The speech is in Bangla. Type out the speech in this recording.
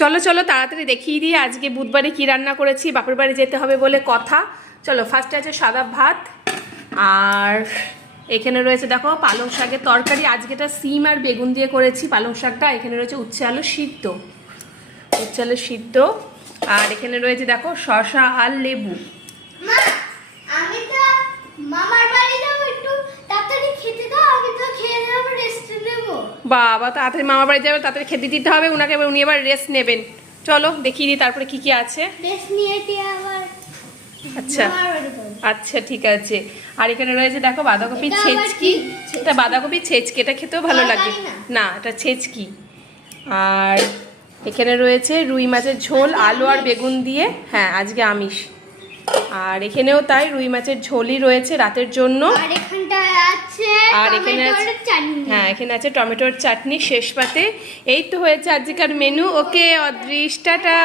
চলো চলো, তাড়াতাড়ি দেখিয়ে দিই আজকে বুধবারে কি রান্না করেছি, বাপের বাড়ি যেতে হবে বলে কথা। চলো ফার্স্টে আছে সাদা ভাত, আর এখানে রয়েছে দেখো পালং শাকের তরকারি। আজকেটা সিম আর বেগুন দিয়ে করেছি পালং শাকটা। এখানে রয়েছে উচ্ছে আলু সিদ্ধ, উচ্ছে আলু সিদ্ধ। আর এখানে রয়েছে দেখো শশা আর লেবু মা আমি তো মামার বাড়ি যাব একটু তাড়াতাড়ি খেতে দাও আমি তো খেয়ে নেব রেস্ট নেব বাবা তাড়াতাড়ি মামা বাড়ি যাবে তাড়াতাড়ি খেতে দিতে হবে ওনাকে এবার উনি এবার রেস্ট নেবেন। চলো দেখিয়ে দিই তারপরে কি কি আছে। রেস্ট নিয়ে দিয়ে আবার আচ্ছা। আচ্ছা ঠিক আছে। আর এখানে রয়েছে দেখো বাঁধাকপি ছেচকি। এটা বাঁধাকপি ছেচকি এটা খেতেও ভালো লাগে। না? এটা ছেচকি। আর এখানে রয়েছে রুই মাছের ঝোল আলু আর বেগুন দিয়ে। হ্যাঁ আজকে আমিষ। আর এখানেও তাই রুই মাছের ঝোলই রয়েছে রাতের জন্য। আর এখানটা আছে আর এখানে আছে চাটনি। হ্যাঁ এখানে আছে টমেটোর চাটনি শেষ পাতে। এই তো হয়েছে আজকের মেনু ওকে অদৃষ্টাটা